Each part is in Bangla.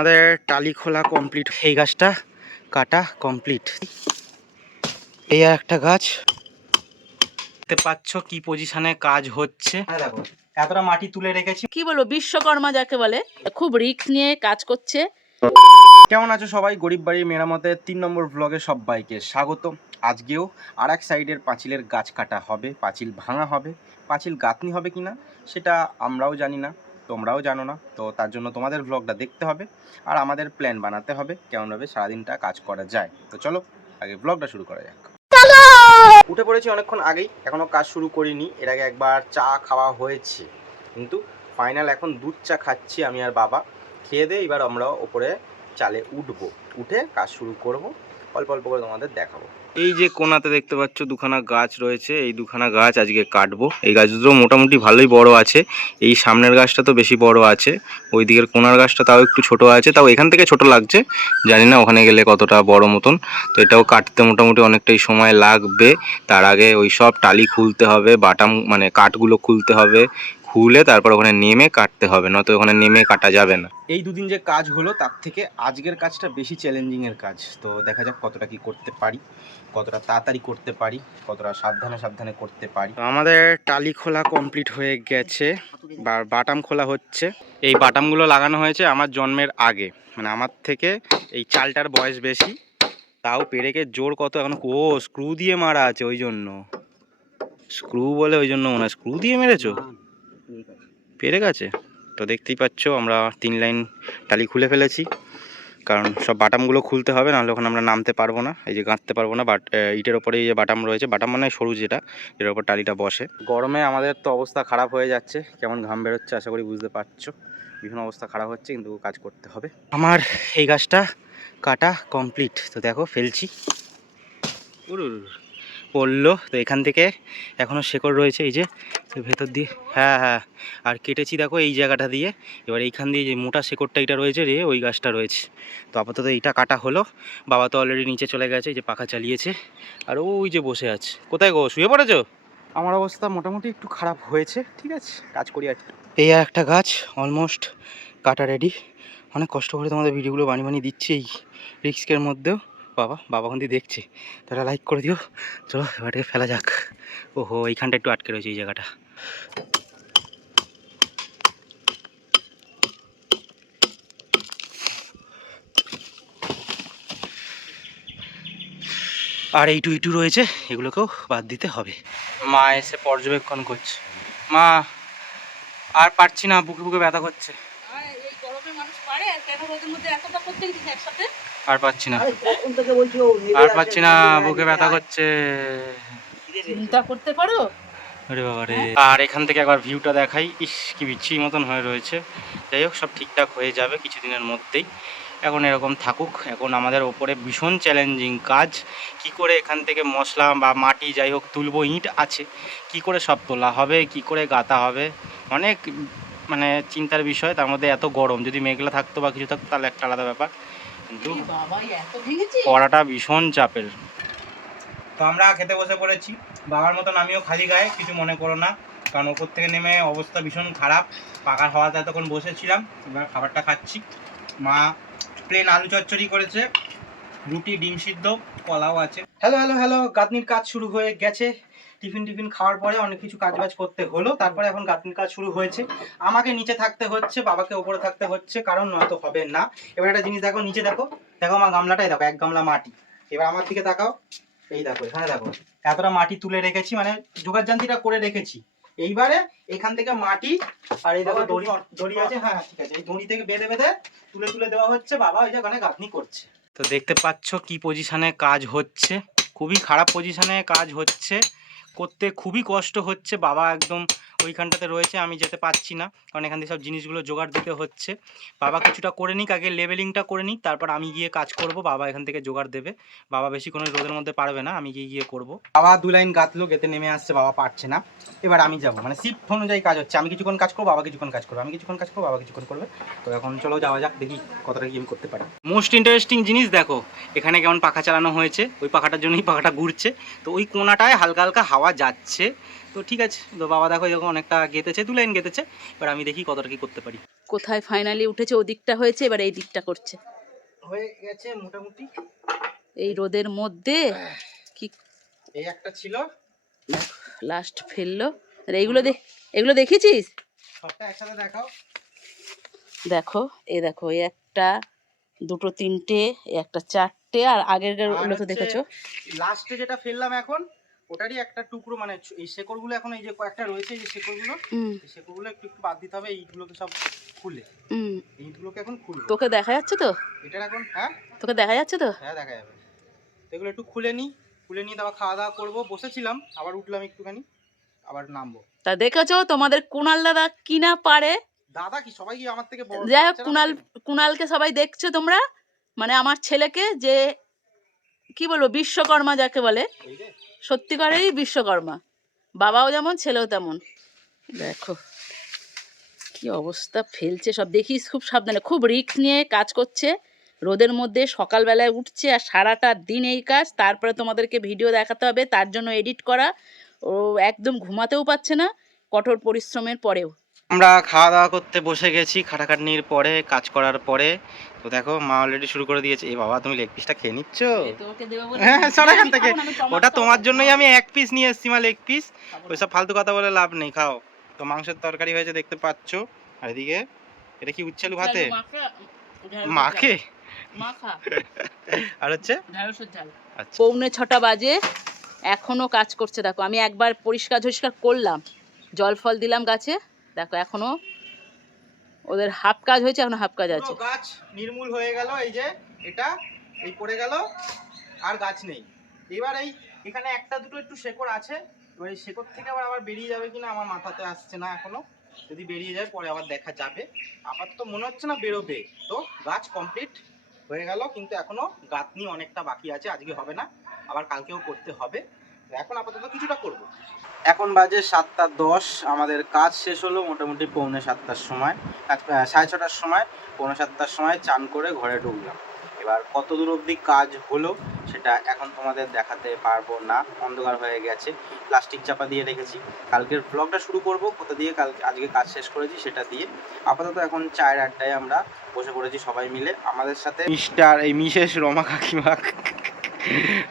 আমাদের টালি খোলা কমপ্লিট, এই গাছটা কাটা কমপ্লিট। এই আর একটা গাছ দেখতে পাচ্ছ কি পজিশনে কাজ হচ্ছে। দেখো এতটা মাটি তুলে রেখেছি। কি বলবো, বিশ্বকর্মা যাকে বলে, খুব রিস্ক নিয়ে কাজ করছে। কেমন আছো সবাই? গরিব বাড়ির মেরামতের 3 নম্বর ব্লগে সবাইকে স্বাগত। আজকেও আর এক সাইডের পাঁচিলের গাছ কাটা হবে, পাঁচিল ভাঙা হবে। পাঁচিল গাঁথনি হবে কিনা সেটা আমরাও জানি না, তোমরাও জানো না, তো তার জন্য তোমাদের ব্লগটা দেখতে হবে আর আমাদের প্ল্যান বানাতে হবে কেমনভাবে সারাদিনটা কাজ করা যায়। তো চলো আগে ব্লগটা শুরু করা যাক। উঠে পড়েছি অনেকক্ষণ আগেই, এখনও কাজ শুরু করিনি। এর আগে একবার চা খাওয়া হয়েছে, কিন্তু ফাইনাল এখন দুধ চা খাচ্ছি আমি আর বাবা। খেয়ে দিয়ে এবার আমরা ওপরে চালে উঠবো, উঠে কাজ শুরু করব। অল্প অল্প করে তোমাদের দেখাবো। এই যে কোনাতে দেখতে পাচ্ছ দুখানা গাছ রয়েছে, এই দুখানা গাছ আজকে কাটবো। এই গাছ দুটো মোটামুটি ভালোই বড় আছে। এই সামনের গাছটা তো বেশি বড় আছে, ওই দিকের কোনার গাছটা তাও একটু ছোট আছে, তাও এখান থেকে ছোট লাগছে, জানি না ওখানে গেলে কতটা বড় মতন। তো এটাও কাটতে মোটামুটি অনেকটাই সময় লাগবে। তার আগে ওই সব টালি খুলতে হবে, বাটাম মানে কাঠগুলো খুলতে হবে, খুলে তারপর ওখানে নেমে কাটতে হবে, নয়তো ওখানে নেমে কাটা যাবে না। এই দুদিন যে কাজ হলো তার থেকে আজকের কাজটা বেশি চ্যালেঞ্জিংয়ের কাজ। তো দেখা যাক কতটা কি করতে পারি, কতটা তাড়াতাড়ি করতে পারি, কতটা সাবধানে সাবধানে করতে পারি। আমাদের টালি খোলা কমপ্লিট হয়ে গেছে, বাটাম খোলা হচ্ছে। এই বাটামগুলো লাগানো হয়েছে আমার জন্মের আগে, মানে আমার থেকে এই চালটার বয়স বেশি, তাও পেরেকের জোর কত এখন। ও স্ক্রু দিয়ে মারা আছে, ওই জন্য স্ক্রু বলে, ওই জন্য মনে হয় স্ক্রু দিয়ে মেরেছো, পেরেক আছে। তো দেখতেই পাচ্ছ আমরা 3 লাইন টালি খুলে ফেলেছি, কারণ সব বাটামগুলো খুলতে হবে, নাহলে ওখানে আমরা নামতে পারবো না, এই যে গাঁথতে পারবো না। ইটের ওপরে এই যে বাটাম রয়েছে, বাটাম মানে সরু যেটা, এর ওপর টালিটা বসে। গরমে আমাদের তো অবস্থা খারাপ হয়ে যাচ্ছে, কেমন ঘাম বেরোচ্ছে আশা করি বুঝতে পারছো। ভীষণ অবস্থা খারাপ হচ্ছে, কিন্তু কাজ করতে হবে। আমার এই গাছটা কাটা কমপ্লিট, তো দেখো ফেলছি, পড়লো। তো এখান থেকে এখনও শেকড় রয়েছে, এই যে ভেতর দিয়ে, হ্যাঁ হ্যাঁ, আর কেটেছি দেখো এই জায়গাটা দিয়ে। এবার এইখান দিয়ে যে মোটা শেকড়টা এটা রয়েছে রে, ওই গাছটা রয়েছে। তো আপাতত এইটা কাটা হলো। বাবা তো অলরেডি নিচে চলে গেছে, এই যে পাখা চালিয়েছে, আর ওই যে বসে আছে। কোথায় গো, শুয়ে পড়েছো? আমার অবস্থা মোটামুটি একটু খারাপ হয়েছে, ঠিক আছে, কাজ করি আর। এই আর একটা গাছ অলমোস্ট কাটা রেডি। অনেক কষ্ট করে তোমাদের ভিডিওগুলো বানিয়ে দিচ্ছি এই রিস্কের মধ্যেও। বাবা কিন্তু দেখছে, তারা লাইক করে দিও। চলো এবারটাকে ফেলা যাক। ওহো, এইখানটা একটু আটকে রয়েছে এই জায়গাটা। আর এইটু ইটু রয়েছে, এগুলোকেও বাদ দিতে হবে। মা এসে পর্যবেক্ষণ করছে। মা আর পারছি না, বুকে বুকে ব্যথা করছে। আর পাচ্ছি না, আর পাচ্ছি না, বুকে ব্যথা করছে। চিন্তা করতে পারো। আরে বাবা রে। আর এখান থেকে একবার ভিউটা দেখাই, ইস কি বিচ্ছিরি মতন হয়ে রয়েছে। যাই হোক, সব ঠিকঠাক হয়ে যাবে কিছুদিনের মধ্যেই। এখন এরকম থাকুক। এখন আমাদের ওপরে ভীষণ চ্যালেঞ্জিং কাজ, কি করে এখান থেকে মশলা বা মাটি যাই হোক তুলবো। ইট আছে, কি করে সব তোলা হবে, কি করে গাঁথা হবে, অনেক মানে চিন্তার বিষয়। তার মধ্যে এত গরম, যদি মেঘলা থাকতো বা কিছু থাকতো তাহলে একটা আলাদা ব্যাপার, কিন্তু কড়াটা ভীষণ চাপের। তো আমরা খেতে বসে পড়েছি, বাবার মতন আমিও খালি গায়ে, কিছু মনে করো না, কারণ ওপর থেকে নেমে অবস্থা ভীষণ খারাপ। পাকার হাওয়াতে এতক্ষণ বসেছিলাম, এবার খাবারটা খাচ্ছি। মা প্লেন আলু চচ্চড়ি করেছে, রুটি, ডিম সিদ্ধ, কলাও আছে। হ্যালো হ্যালো হ্যালো, গাঁথনির কাজ শুরু হয়ে গেছে। টিফিন খাওয়ার পরে অনেক কিছু কাজ করতে হলো, তারপরে এখন গাঁথনির কাজ শুরু হয়েছে। আমাকে নিচে থাকতে হচ্ছে, বাবাকে ওপরে থাকতে হচ্ছে, কারণ নয়তো হবে না। এবার একটা জিনিস দেখো, নিচে দেখো, দেখো আমার গামলাটাই দেখো, 1 গামলা মাটি। এবার আমার দিকে তাকাও, এই দেখো এখানে দেখো এতটা মাটি তুলে রেখেছি, মানে জোগাড় যন্ত্রটা করে রেখেছি। এইবারে এখান থেকে মাটি, আর এই দেখো দড়ি আছে, হ্যাঁ ঠিক আছে, এই দড়ি থেকে বেঁধে বেঁধে তুলে তুলে দেওয়া হচ্ছে। বাবা ওই যে ওখানে গাঁথনি করছে। তো দেখতে পাচ্ছ কি পজিশনে কাজ হচ্ছে, খুবই খারাপ পজিশনে কাজ হচ্ছে, করতে খুবই কষ্ট হচ্ছে। বাবা একদম ওইখানটাতে রয়েছে, আমি যেতে পারছি না, কারণ এখান থেকে সব জিনিসগুলো জোগাড় দিতে হচ্ছে। বাবা কিছুটা করে নিক, আগে লেভেলিংটা করে নিক, তারপর আমি গিয়ে কাজ করব। বাবা এখান থেকে জোগাড় দেবে, বাবা বেশি কোনো রোদের মধ্যে পারবে না, আমি গিয়ে করব। বাবা 2 লাইন গাঁথলো, গেতে নেমে আসছে, বাবা পারছে না। এবার আমি যাব, মানে শিফট অনুযায়ী কাজ হচ্ছে, আমি কিছুক্ষণ কাজ করবো, বাবা কিছুক্ষণ কাজ করবো, আমি কিছুক্ষণ কাজ করবো, বাবা কিছুক্ষণ করবে। তো এখন চলো যাওয়া যাক, দেখি কতটা কি আমি করতে পারি। মোস্ট ইন্টারেস্টিং জিনিস দেখো, এখানে কেমন পাখা চালানো হয়েছে, ওই পাখাটার জন্যই পাখাটা ঘুরছে। তো ওই কোনাটায় হালকা হালকা হাওয়া যাচ্ছে। তো ঠিক আছে, তো বাবা দেখো এরকম অনেকটা গেঁথেছে, 2 লাইন গেঁথেছে। এবার আমি দেখি কতটা কি করতে পারি। কোথায় ফাইনালি উঠেছে, ওদিকটা হয়েছে, এবার এই দিকটা করছে। হয়ে গেছে মোটামুটি। এই রোদের মধ্যে কি এই একটা ছিল, লাস্ট ফেললো। আর এগুলো দেখেছিস? সবটা একসাথে দেখাও। দেখো দেখো, এই একটা, দুটো, তিনটে, এই একটা, চারটে, আর আগের গুলো তো দেখেছো। লাস্টে যেটা ফেললাম এখন ওটারই একটা টুকরো, মানে এই শেকড়গুলো এখন এই যে কয়েকটা রয়েছে, এই যে শেকড়গুলো, এই শেকড়গুলো একটু একটু বাদ দিতে হবে। এইগুলোকে সব খুলে, এইগুলোকে এখন খুলবো। তোকে দেখা যাচ্ছে তো? এটার এখন, হ্যাঁ তোকে দেখা যাচ্ছে তো? হ্যাঁ দেখা যাবে। এগুলো একটু খুলে নিই, খুলে নিয়ে তারপর খাওয়া দাওয়া করবো। বসেছিলাম, আবার উঠলাম একটুখানি, আবার নামবো। তা দেখেছো তোমাদের কুণাল দাদা কি না পারে। দাদা কি, সবাই কি আমার থেকে বড়? যাই হোক, কুণালকে সবাই দেখছো তোমরা, মানে আমার ছেলেকে, যে কি বলবো, বিশ্বকর্মা যাকে বলে, সত্যিকারেই বিশ্বকর্মা। বাবাও যেমন, ছেলেও তেমন। দেখো কি অবস্থা, ফেলছে সব। দেখিস খুব সাবধানে, খুব রিস্ক নিয়ে কাজ করছে রোদের মধ্যে। সকালবেলায় উঠছে আর সারাটা দিন এই কাজ, তারপরে তোমাদেরকে ভিডিও দেখাতে হবে, তার জন্য এডিট করা। ও একদম ঘুমাতেও পাচ্ছে না কঠোর পরিশ্রমের পরেও। আমরা খাওয়া দাওয়া করতে বসে গেছি খাটাখাটনির পরে, কাজ করার পরে। তো দেখো মা অলরেডি শুরু করে দিয়েছে। এ বাবা, তুমি লেগ পিসটা খেয়ে নিচ্ছ? হ্যাঁ, সর এখান থেকে। ওটা তোমার জন্যই আমি এক পিস নিয়ে এসেছি, মা, লেগ পিস। ওইসব ফালতু কথা বলে লাভ নেই, খাও। তো মাংসের তরকারি হয়েছে দেখতে পাচ্ছ। আর এদিকে এটা কি, উচ্ছেলু ভাতে মাখে, আর হচ্ছে আচ্ছা। 6:45 বাজে, এখনো কাজ করছে। দেখো আমি একবার পরিষ্কার করলাম, জল ফল দিলাম গাছে, দেখো এখনো ওদের হাফ কাজ হয়েছে, এখনো হাফ কাজ আছে। গাছ নির্মূল হয়ে গেল, এই যে এটা এই পড়ে গেল, আর গাছ নেই। এবার এখানে একটা দুটো একটু শেকড় আছে, এবার এই শেকড় থেকে আবার বেরিয়ে যাবে কিনা আমার মাথাতে আসছে না এখনো। যদি বেরিয়ে যায় পরে আবার দেখা যাবে, আপাতত মনে হচ্ছে না বেরোবে। তো গাছ কমপ্লিট হয়ে গেল, কিন্তু এখনো গাঁথনি অনেকটা বাকি আছে, আজকে হবে না, আবার কালকেও করতে হবে। এখন আপাতত কিছুটা করব। এখন বাজে 7:10, আমাদের কাজ শেষ হলো মোটামুটি 6:45 সময়, 6:30 সময়, 6:45 সময় চান করে ঘরে ঢুকলাম। এবার কত দূর অবধি কাজ হলো সেটা এখন তোমাদের দেখাতে পারবো না, অন্ধকার হয়ে গেছে। প্লাস্টিক চাপা দিয়ে রেখেছি, কালকের ব্লগটা শুরু করব কোথা দিয়ে, আজকে কাজ শেষ করেছি সেটা দিয়ে। আপাতত এখন চায়ের আড্ডায় আমরা বসে পড়েছি সবাই মিলে। আমাদের সাথে মিসেস রমা কাকিমা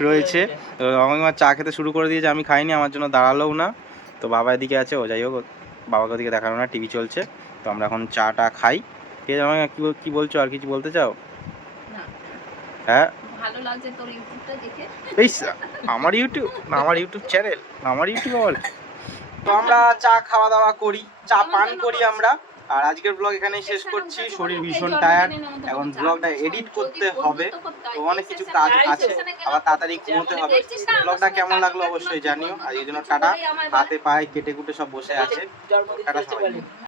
রয়েছে। তো রমা চা খেতে শুরু করে দিয়েছে, আমি খাইনি, আমার জন্য দাঁড়ালোও না। তো বাবা এদিকে আছে, ও যাই হোক, বাবাকে ওদিকে দেখানো না, টিভি চলছে। তো আমরা এখন চাটা খাই। আমাকে কি বলছো, আর কিছু বলতে চাও? হ্যাঁ, ভালো লাগছে তোর ইউটিউবটা দেখে। এই আমার ইউটিউব চ্যানেল, আমার ইউটিউব আবার। তো আমরা চা খাওয়া দাওয়া করি, চা পান করি আমরা। আর আজকের ব্লগ এখানেই শেষ করছি, শরীর ভীষণ টায়ার্ড, এখন ব্লগটা এডিট করতে হবে, তো অনেক কিছু কাজ আছে, আবার তাড়াতাড়ি ঘুমোতে হবে। ব্লগটা কেমন লাগলো অবশ্যই জানিও। আর এই জন্য টাটা, হাতে পায়ে কেটে কুটে সব বসে আছে। টাটা সবাই।